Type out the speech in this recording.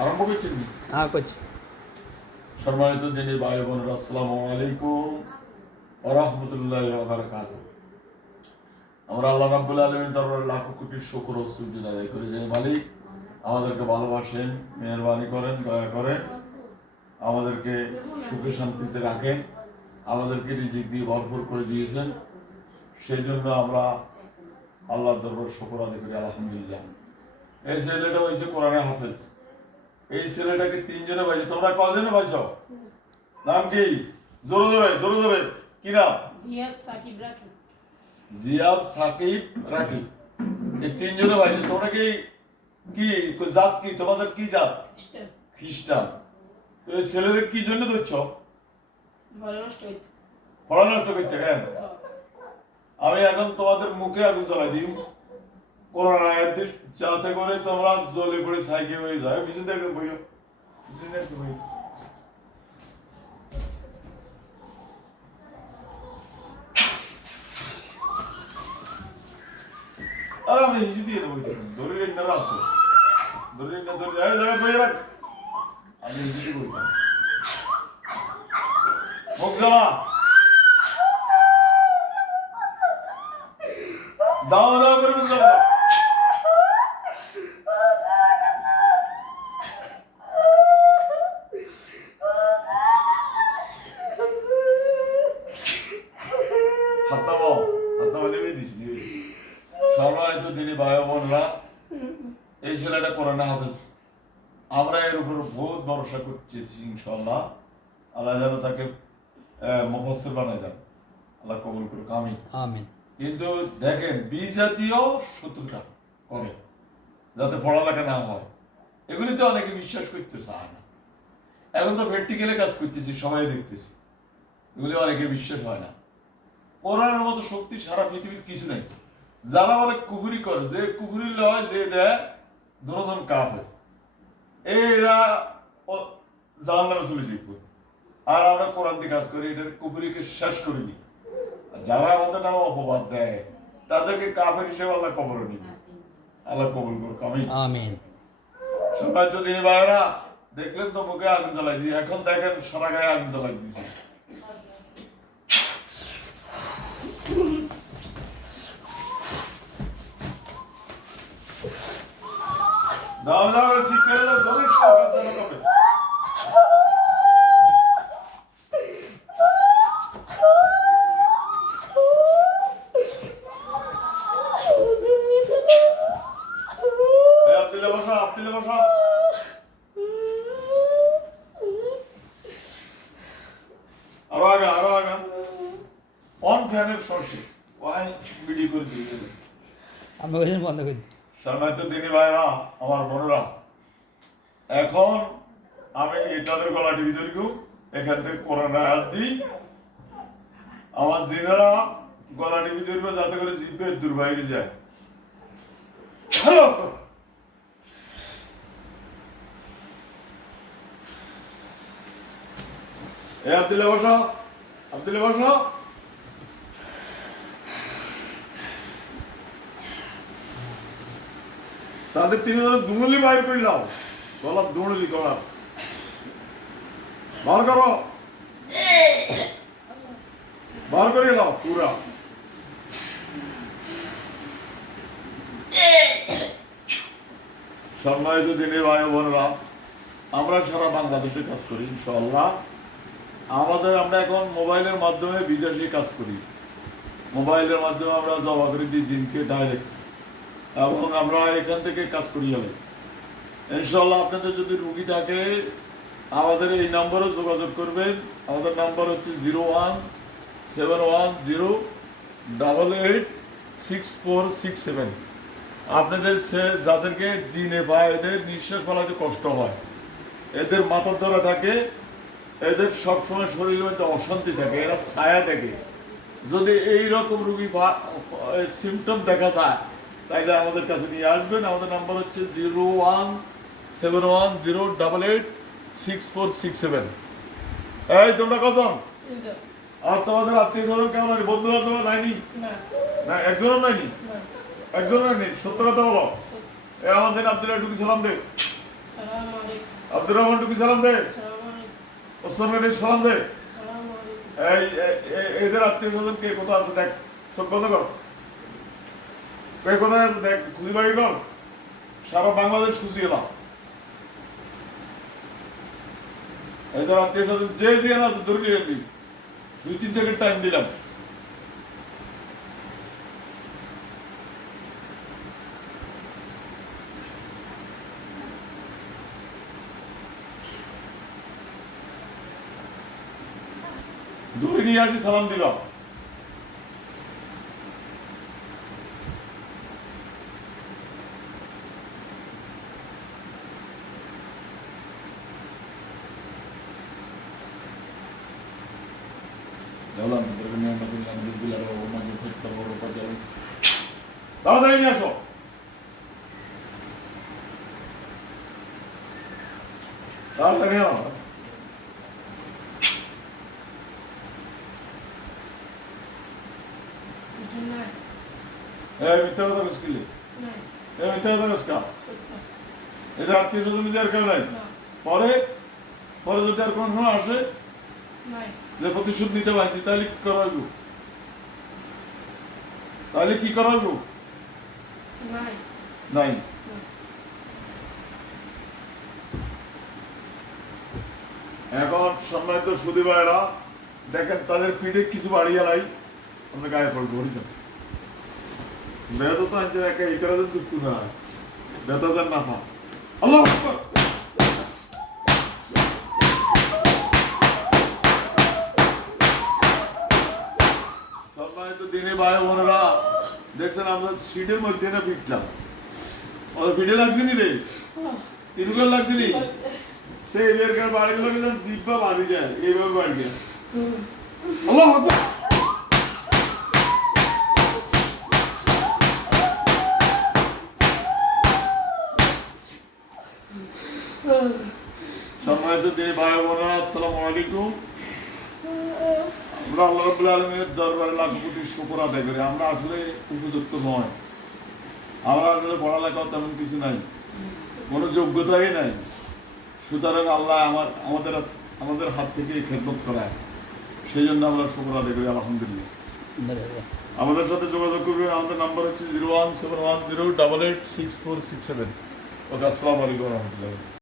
আরম্ভ করছেন? হ্যাঁ করছি। সম্মানিত দিনী ভাই বোনেরা, আসসালামু আলাইকুম ওয়া রাহমাতুল্লাহি ওয়া বারাকাতুহু। আমরা আল্লাহ রাব্বুল আলামিনের দরবারে লাখ কোটি শুকর ও সুজুদ আদায় করি যে মালিক আমাদেরকে ভালোবাসেন, মেহেরবানি করেন, দয়া করেন, আমাদেরকে সুখে শান্তিতে রাখেন, আমাদেরকে রিজিক দিয়ে ভরপুর করে দিয়েছেন। সেই জন্য আমরা আল্লাহর দরবারে শুকর আদায় করি, আলহামদুলিল্লাহ। এই ছেলেটা হয়েছে কোরআনে হাফেজ। এই ছেলেটাকে তিনজনে পাইছে। তোমরা কজনে পাইছ? নাম কি? জোরে জোরে জোরে জোরে কি নাম? জিয়াদ সাকিব রাকিব। জিয়াদ সাকিব রাকিব, এই তিনজনে পাইছে। তোমরা কি কি জাত কি? তোমাদের কি জাত? খ্রিস্টান। তো এই ছেলেদের কি জন্য ধরছ? পড়া নষ্ট করতে। কেন? আমি এখন তোমাদের মুখে আগুন জ্বালাই দিই কোরআন আয়াত যাতে করে তোমরা জ্বলে পড়ে সাইকে হয়ে যায়। পিছন থেকে বইও, পিছন থেকে বইও। আরে আমি হিসি দিয়ে দেবো, ধরে রেখে আছে, ধরে রেখে ধরে জায়গা বই রাখ। আমি হিসি দিয়ে বলতাম মুখ জ্বালা দাও দাও করে মুখ জ্বালা। সম্মানিত দিনী ভাই বোনরা, এই ছেলেটা কোরআনে হাফেজ। আমরা এর উপর বহুত ভরসা করছি ইনশাআল্লাহ। আল্লাহ যেন তাকে মুফাসসির বানায় দেন, আল্লাহ কবুল করুক, আমিন আমিন। কিন্তু দেখেন বিজাতীয় শত্রুতা করে যাতে পড়ালেখা না হয়, এগুলি তো অনেকে বিশ্বাস করতে চায় না। এখন তো প্র্যাকটিক্যালে কাজ করতেছি, সবাই দেখতেছি, এগুলি অনেকে বিশ্বাস হয় না। কোরআনের মতো শক্তি সারা পৃথিবীর কিছু নেই। যারা বলে কুফরি করে, যে কুফরি লয় যে দেয় দুজন কাফের, এরা জাহান্নামে চলে যাবে। আর আমরা কোরআন দিয়ে কাজ করি, এটার কুফরিকে শেষ করে দিই। যারা আমাদের নামে অপবাদ দেয় তাদেরকে কাফের হিসেবে আল্লাহ কবরে নিবে, আল্লাহ কবুল করুক, আমিন আমিন। সম্মানিত দিনী ভাইরা, দেখলেন তো মুখে আগুন জ্বালাই দিই, এখন দেখেন সারা গায়ে আগুন জ্বালাই দিয়েছি। দাও দাও ঠিক করে দাও, জমির সরকার যেন কবে আব্দুল্লাহ বসা, আব্দুল্লাহ বসা। আরো আগা, আরো আগা। অন ফ্যানের সরষে ওয়াই ভিডিও করে দিয়ে আমি ওই বন্ধ করে দিই। সম্মানিত দিনী ভাইরা, আমার বোনেরা, এখন আমি তাদের গলা টিভি ধরি, এখান থেকে কোরআন আয়াত দিই। আমার জিনেরা গলা টিভি ধরবে যাতে করে জিভে দূর বাইরে যায়। এ আব্দুল্লাহ বসা, আব্দুল্লাহ বসা। তাদের তিনজনের দুমলি বাইর করলাম, গলার দুমলি গলা বার করো, বার করে নাও পুরা। সম্মানিত দিনী ভাই বোনেরা, আমরা সারা বাংলাদেশে কাজ করি ইনশাআল্লাহ। আমরা এখন মোবাইলের মাধ্যমে বিদেশে কাজ করি। মোবাইলের মাধ্যমে আমরা জমা করে দিই জিনকে ডাইরেক্ট, এবং আমরা এখান থেকে কাজ করি গেলে ইনশাআল্লাহ। আপনাদের যদি রুগী থাকে আমাদের এই নম্বরে যোগাযোগ করবেন। আমাদের নাম্বার হচ্ছে 0171088647। আপনাদের যাদেরকে জিনে বা এদের নিঃশ্বাস ফেলাতে কষ্ট হয়, এদের মাথার ধরা থাকে, এদের সবসময় শরীরের মধ্যে অশান্তি থাকে, এরা ছায়া থাকে, যদি এইরকম রুগী সিমটম দেখা যায় তাইলে আমাদের কাছে নিয়ে আসবেন। আমাদের নাম্বার হচ্ছে 0171088647। এই তোমরা কজন? আর তোমাদের আত্মীয় স্বজন কেমন আছে? বন্ধু বান্ধব নাইনি? না একজনও নাইনি? একজনও নাইনি? সত্য কথা বলো। এ আমাদের আব্দুল্লাহ টুকি সালাম দে, সালাম আলাইকুম। আব্দুর রহমান টুকি সালাম দে, সালাম আলাইকুম। ওসমান গনি সালাম দে। সালাম আলাইকুম। এদের আত্মীয় স্বজন কে কোথায় আছে দেখ, সব বন্ধ কর। কে কোথায় আছে দেখ, খুঁজি বাড়ি কর, সারা বাংলাদেশ খুশি এলাম। এদের আত্মীয় স্বজন যে যেখানে আছে ধরে নিয়ে 2-3 সেকেন্ড টাইম দিলাম। ধরে নিয়ে আসি সালাম দিলাম। তাড়াতাড়ি নিয়ে আসো। তাড়াতাড়ি আনো। কিছু নাই। মিথ্যা কথা কস কিলে? নাই। মিথ্যা কথা কস কা? সত্য। এদের আত্মীয় স্বজন আর কেউ নাই? না। পরে পরে যদি আর কোনো সময় আসে নাই। যে প্রতিশোধ নিতে পারছি, তাহলে কি করাবো? তাহলে কি করাবো? নাই। নাই। না। এখন সম্মানিত সুধী ভাইরা দেখেন, তাদের পিঠে কিছু বাড়িয়ে নাই, আমরা গায়ে পড়বো হরিজন বেদা তো আনছে একা ইতারা যেন দুঃখ না বেতা যেন না পা। আল্লাহ আকবার। সম্মানিত দিনী ভাই বোনেরা দেখছেন, আমরা সিটের মধ্যে না পিটলাম, ওদের পিঠে লাগছে নি রে, তিনগুলো লাগছে নি, সেই বেরকার বাড়িগুলোকে যেন জিব্বা বাড়ি যায়, এইভাবে বাড়ি যায়। আল্লাহ আকবার। সম্মানিত দিনী ভাই বোনেরা, আসসালামু আলাইকুম। আমরা আল্লাহ রাব্বুল আলামিনের দরবারে লাখ কোটি শুকর আদায় করি। আমরা আসলে উপযুক্ত নয়, আমরা আসলে পড়ালেখা তেমন কিছু নাই, কোনো যোগ্যতাই নাই। সুতরাং আল্লাহ আমাদের আমাদের হাত থেকে খেদমত করায়, সেই জন্য আমরা শুকর আদায় করি আলহামদুলিল্লাহ। আমাদের সাথে যোগাযোগ করবে, আমাদের নাম্বার হচ্ছে 01710886467। ওকে, আসসালামু আলাইকুম রহমতুল্লাহ।